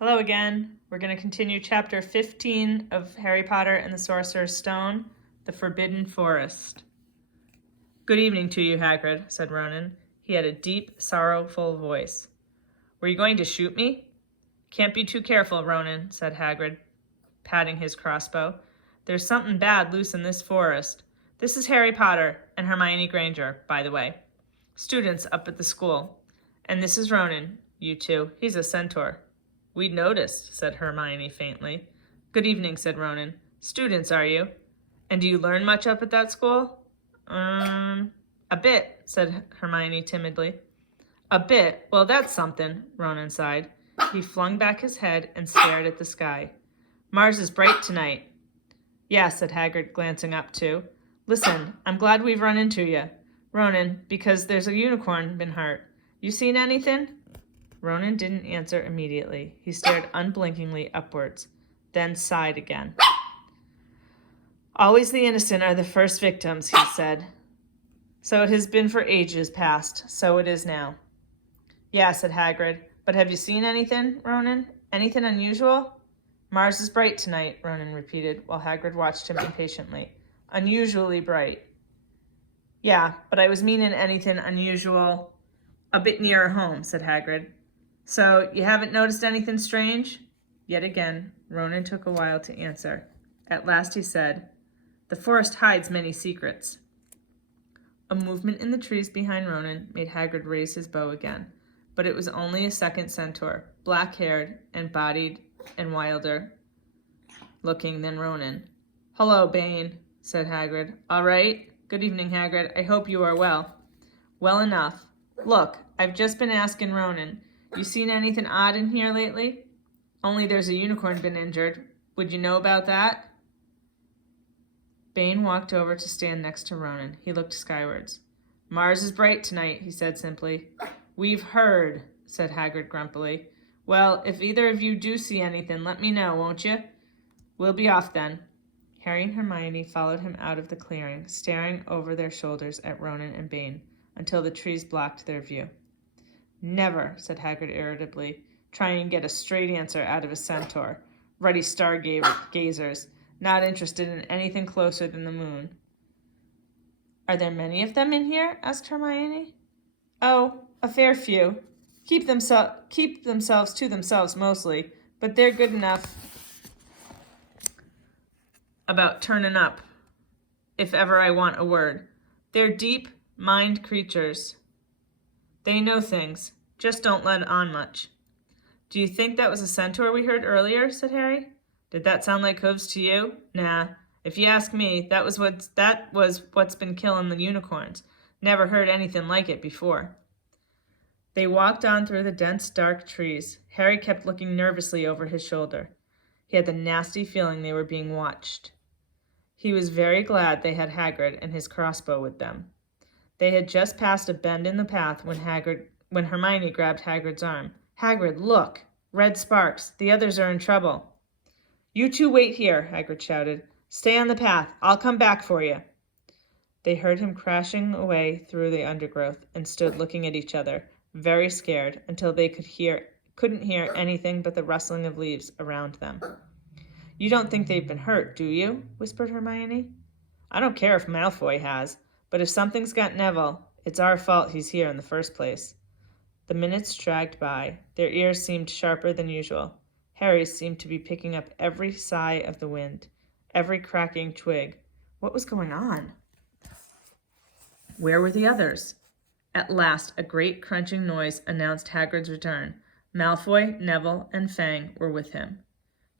Hello again. We're going to continue chapter 15 of Harry Potter and the Sorcerer's Stone, The Forbidden Forest. Good evening to you, Hagrid, said Ronan. He had a deep, sorrowful voice. Were you going to shoot me? Can't be too careful, Ronan, said Hagrid, patting his crossbow. There's something bad loose in this forest. This is Harry Potter and Hermione Granger, by the way. Students up at the school. And this is Ronan, you two. He's a centaur. We noticed, said Hermione faintly. Good evening, said Ronan. Students, are you? And do you learn much up at that school? A bit, said Hermione timidly. A bit? Well, that's something, Ronan sighed. He flung back his head and stared at the sky. Mars is bright tonight. Yeah, said Hagrid, glancing up too. Listen, I'm glad we've run into you, Ronan, because there's a unicorn been hurt. You seen anything? Ronan didn't answer immediately. He stared unblinkingly upwards, then sighed again. Always the innocent are the first victims, he said. So it has been for ages past, so it is now. Yeah, said Hagrid, but have you seen anything, Ronan? Anything unusual? Mars is bright tonight, Ronan repeated, while Hagrid watched him impatiently. Unusually bright. Yeah, but I was meaning anything unusual a bit nearer home, said Hagrid. So, you haven't noticed anything strange? Yet again, Ronan took a while to answer. At last he said, The forest hides many secrets. A movement in the trees behind Ronan made Hagrid raise his bow again, but it was only a second centaur, black-haired and bodied and wilder looking than Ronan. Hello, Bane, said Hagrid. All right? Good evening, Hagrid. I hope you are well. Well enough. Look, I've just been asking Ronan. You seen anything odd in here lately? Only there's a unicorn been injured. Would you know about that? Bane walked over to stand next to Ronan. He looked skywards. Mars is bright tonight, he said simply. We've heard, said Hagrid grumpily. Well, if either of you do see anything, let me know, won't you? We'll be off then. Harry and Hermione followed him out of the clearing, staring over their shoulders at Ronan and Bane, until the trees blocked their view. Never, said Hagrid irritably, try and get a straight answer out of a centaur. Ruddy stargazers, not interested in anything closer than the moon. Are there many of them in here? Asked Hermione. Oh, a fair few. Keep themselves to themselves mostly, but they're good enough about turning up, if ever I want a word. They're deep mind creatures. They know things, just don't let on much. Do you think that was a centaur we heard earlier? Said Harry. Did that sound like hooves to you? Nah. If you ask me, that was what's been killing the unicorns. Never heard anything like it before. They walked on through the dense, dark trees. Harry kept looking nervously over his shoulder. He had the nasty feeling they were being watched. He was very glad they had Hagrid and his crossbow with them. They had just passed a bend in the path when Hermione grabbed Hagrid's arm. Hagrid, look! Red sparks. The others are in trouble. You two wait here, Hagrid shouted. Stay on the path. I'll come back for you. They heard him crashing away through the undergrowth and stood looking at each other, very scared, until they couldn't hear anything but the rustling of leaves around them. You don't think they've been hurt, do you? Whispered Hermione. I don't care if Malfoy has. But if something's got Neville, it's our fault he's here in the first place. The minutes dragged by. Their ears seemed sharper than usual. Harry's seemed to be picking up every sigh of the wind, every cracking twig. What was going on? Where were the others? At last, a great crunching noise announced Hagrid's return. Malfoy, Neville, and Fang were with him.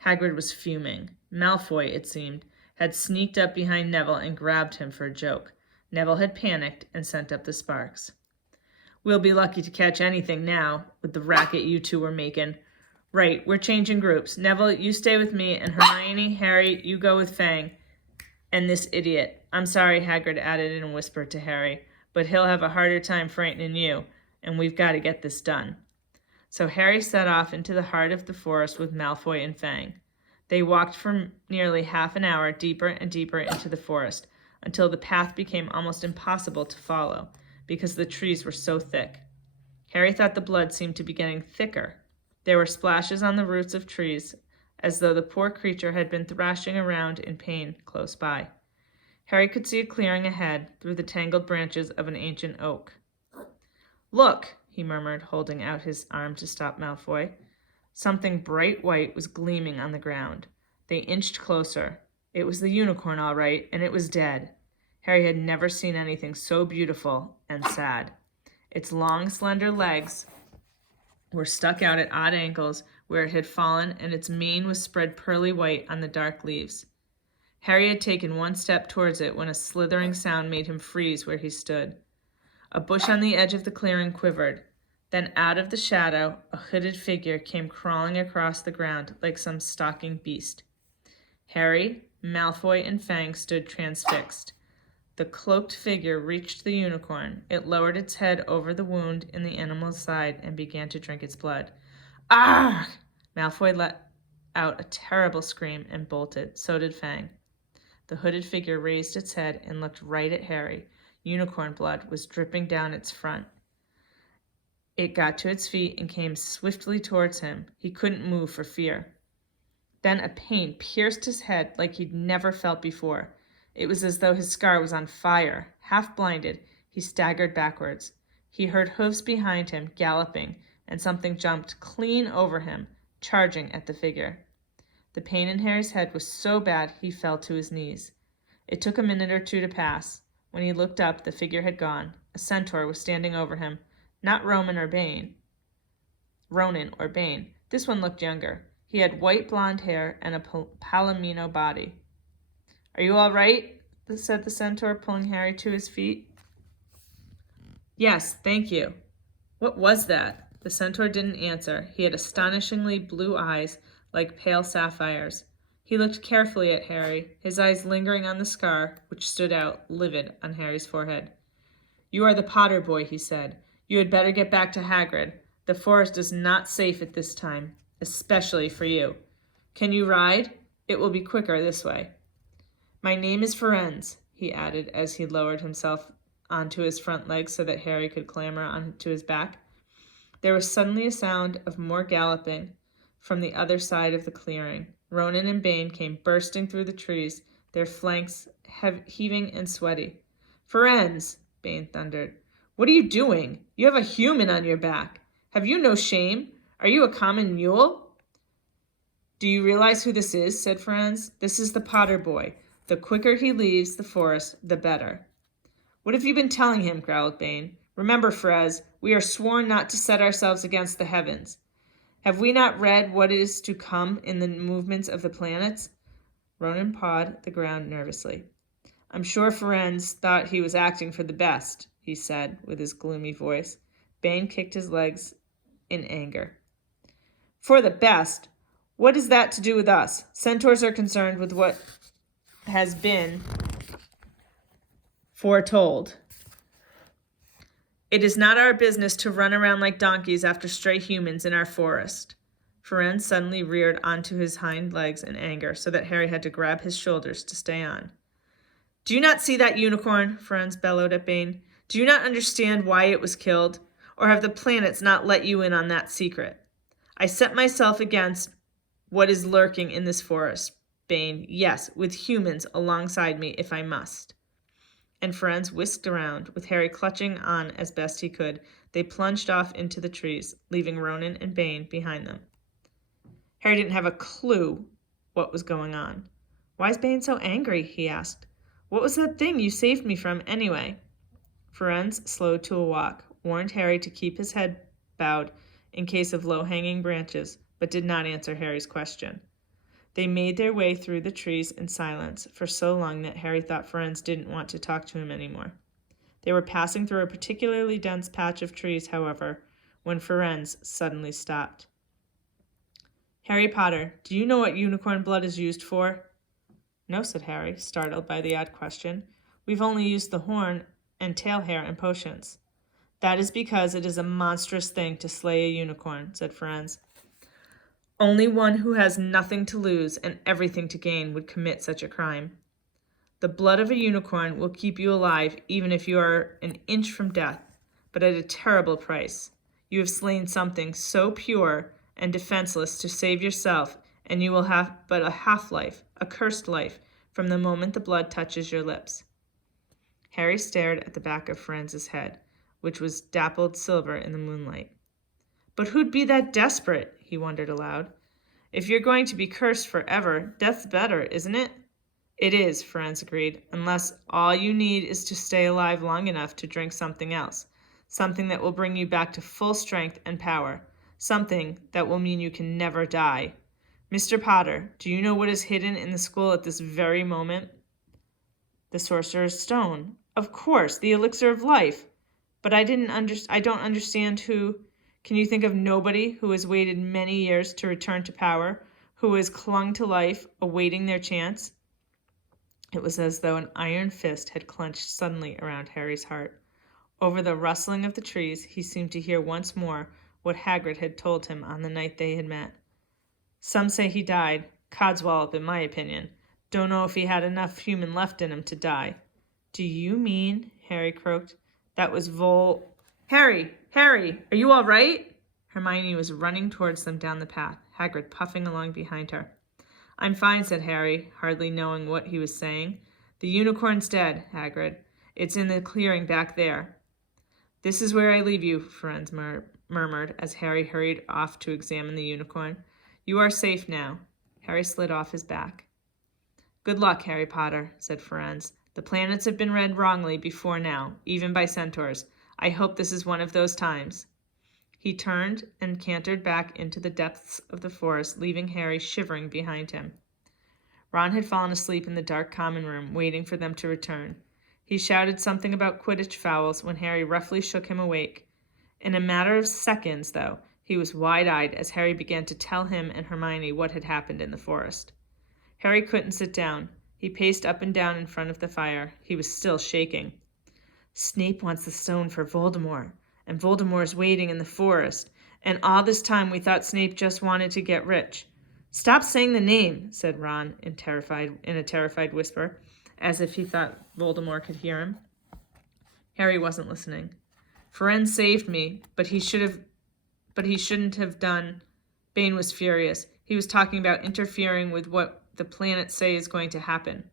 Hagrid was fuming. Malfoy, it seemed, had sneaked up behind Neville and grabbed him for a joke. Neville had panicked and sent up the sparks. We'll be lucky to catch anything now, with the racket you two were making. Right, we're changing groups. Neville, you stay with me, and Hermione, Harry, you go with Fang. And this idiot. I'm sorry, Hagrid added in a whisper to Harry, but he'll have a harder time frightening you, and we've got to get this done. So Harry set off into the heart of the forest with Malfoy and Fang. They walked for nearly half an hour deeper and deeper into the forest, until the path became almost impossible to follow, because the trees were so thick. Harry thought the blood seemed to be getting thicker. There were splashes on the roots of trees, as though the poor creature had been thrashing around in pain close by. Harry could see a clearing ahead through the tangled branches of an ancient oak. "Look," he murmured, holding out his arm to stop Malfoy. Something bright white was gleaming on the ground. They inched closer. It was the unicorn, all right, and it was dead. Harry had never seen anything so beautiful and sad. Its long, slender legs were stuck out at odd angles where it had fallen, and its mane was spread pearly white on the dark leaves. Harry had taken one step towards it when a slithering sound made him freeze where he stood. A bush on the edge of the clearing quivered. Then out of the shadow, a hooded figure came crawling across the ground like some stalking beast. Harry, Malfoy, and Fang stood transfixed. The cloaked figure reached the unicorn. It lowered its head over the wound in the animal's side and began to drink its blood. "Ah!" Malfoy let out a terrible scream and bolted. So did Fang. The hooded figure raised its head and looked right at Harry. Unicorn blood was dripping down its front. It got to its feet and came swiftly towards him. He couldn't move for fear. Then a pain pierced his head like he'd never felt before. It was as though his scar was on fire. Half blinded, he staggered backwards. He heard hoofs behind him, galloping, and something jumped clean over him, charging at the figure. The pain in Harry's head was so bad he fell to his knees. It took a minute or two to pass. When he looked up, the figure had gone. A centaur was standing over him. Not Ronan or Bane. This one looked younger. He had white blonde hair and a palomino body. "Are you all right?" said the centaur, pulling Harry to his feet. "Yes, thank you." "What was that?" The centaur didn't answer. He had astonishingly blue eyes, like pale sapphires. He looked carefully at Harry, his eyes lingering on the scar, which stood out, livid, on Harry's forehead. "You are the Potter boy," he said. "You had better get back to Hagrid. The forest is not safe at this time, especially for you. Can you ride? It will be quicker this way." "My name is Firenze," he added as he lowered himself onto his front legs so that Harry could clamber onto his back. There was suddenly a sound of more galloping from the other side of the clearing. Ronan and Bane came bursting through the trees, their flanks heaving and sweaty. "Firenze!" Bane thundered. "What are you doing? You have a human on your back. Have you no shame? Are you a common mule?" "Do you realize who this is?" said Firenze. "This is the Potter boy. The quicker he leaves the forest, the better." "What have you been telling him?" growled Bane. "Remember, Frez, we are sworn not to set ourselves against the heavens. Have we not read what is to come in the movements of the planets?" Ronan pawed the ground nervously. "I'm sure Firenze thought he was acting for the best," he said with his gloomy voice. Bane kicked his legs in anger. "For the best? What is that to do with us? Centaurs are concerned with what has been foretold. It is not our business to run around like donkeys after stray humans in our forest." Firenze suddenly reared onto his hind legs in anger, so that Harry had to grab his shoulders to stay on. "Do you not see that unicorn?" Firenze bellowed at Bane. "Do you not understand why it was killed? Or have the planets not let you in on that secret? I set myself against what is lurking in this forest, Bane, yes, with humans alongside me if I must." And Firenze whisked around, with Harry clutching on as best he could. They plunged off into the trees, leaving Ronan and Bane behind them. Harry didn't have a clue what was going on. "Why is Bane so angry?" he asked. "What was that thing you saved me from, anyway?" Firenze slowed to a walk, warned Harry to keep his head bowed in case of low-hanging branches, but did not answer Harry's question. They made their way through the trees in silence for so long that Harry thought Firenze didn't want to talk to him anymore. They were passing through a particularly dense patch of trees, however, when Firenze suddenly stopped. "Harry Potter, do you know what unicorn blood is used for?" "No," said Harry, startled by the odd question. "We've only used the horn and tail hair in potions." "That is because it is a monstrous thing to slay a unicorn," said Firenze. "Only one who has nothing to lose and everything to gain would commit such a crime. The blood of a unicorn will keep you alive even if you are an inch from death, but at a terrible price. You have slain something so pure and defenseless to save yourself, and you will have but a half-life, a cursed life, from the moment the blood touches your lips. Harry stared at the back of Firenz's head, which was dappled silver in the moonlight. But who'd be that desperate? He wondered aloud. If you're going to be cursed forever, death's better, isn't it? It is, Firenze agreed, unless all you need is to stay alive long enough to drink something else, something that will bring you back to full strength and power, something that will mean you can never die. Mr. Potter, do you know what is hidden in the school at this very moment? The Sorcerer's Stone. Of course, the elixir of life. But I don't understand who... Can you think of nobody who has waited many years to return to power, who has clung to life, awaiting their chance? It was as though an iron fist had clenched suddenly around Harry's heart. Over the rustling of the trees, he seemed to hear once more what Hagrid had told him on the night they had met. Some say he died. Codswallop, in my opinion. Don't know if he had enough human left in him to die. Do you mean, Harry croaked, that was Harry, are you all right? Hermione was running towards them down the path, Hagrid puffing along behind her. I'm fine, said Harry, hardly knowing what he was saying. The unicorn's dead, Hagrid. It's in the clearing back there. This is where I leave you, Firenze murmured as Harry hurried off to examine the unicorn. You are safe now. Harry slid off his back. Good luck, Harry Potter, said Firenze. The planets have been read wrongly before now, even by centaurs. I hope this is one of those times. He turned and cantered back into the depths of the forest, leaving Harry shivering behind him. Ron had fallen asleep in the dark common room, waiting for them to return. He shouted something about Quidditch fouls when Harry roughly shook him awake. In a matter of seconds, though, he was wide-eyed as Harry began to tell him and Hermione what had happened in the forest. Harry couldn't sit down. He paced up and down in front of the fire. He was still shaking. Snape wants the stone for Voldemort, and Voldemort's waiting in the forest, and all this time we thought Snape just wanted to get rich. Stop saying the name, said Ron in a terrified whisper, as if he thought Voldemort could hear him. Harry wasn't listening. Firenze saved me, but he shouldn't have done. Bane was furious. He was talking about interfering with what the planets say is going to happen.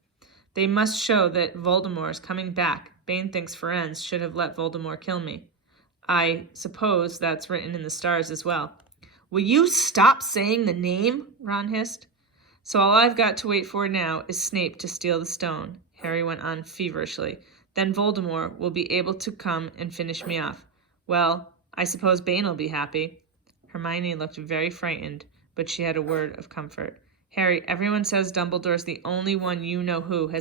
They must show that Voldemort is coming back. Bane thinks Firenze should have let Voldemort kill me. I suppose that's written in the stars as well. Will you stop saying the name? Ron hissed. So all I've got to wait for now is Snape to steal the stone, Harry went on feverishly. Then Voldemort will be able to come and finish me off. Well, I suppose Bane will be happy. Hermione looked very frightened, but she had a word of comfort. Harry, everyone says Dumbledore's the only one you know who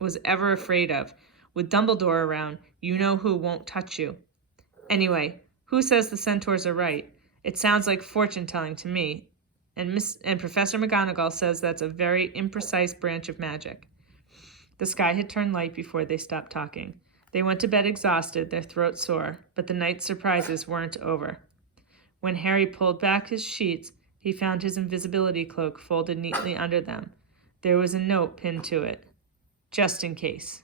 was ever afraid of. With Dumbledore around, you know who won't touch you. Anyway, who says the centaurs are right? It sounds like fortune-telling to me. And Professor McGonagall says that's a very imprecise branch of magic. The sky had turned light before they stopped talking. They went to bed exhausted, their throats sore, but the night's surprises weren't over. When Harry pulled back his sheets, he found his invisibility cloak folded neatly under them. There was a note pinned to it. Just in case.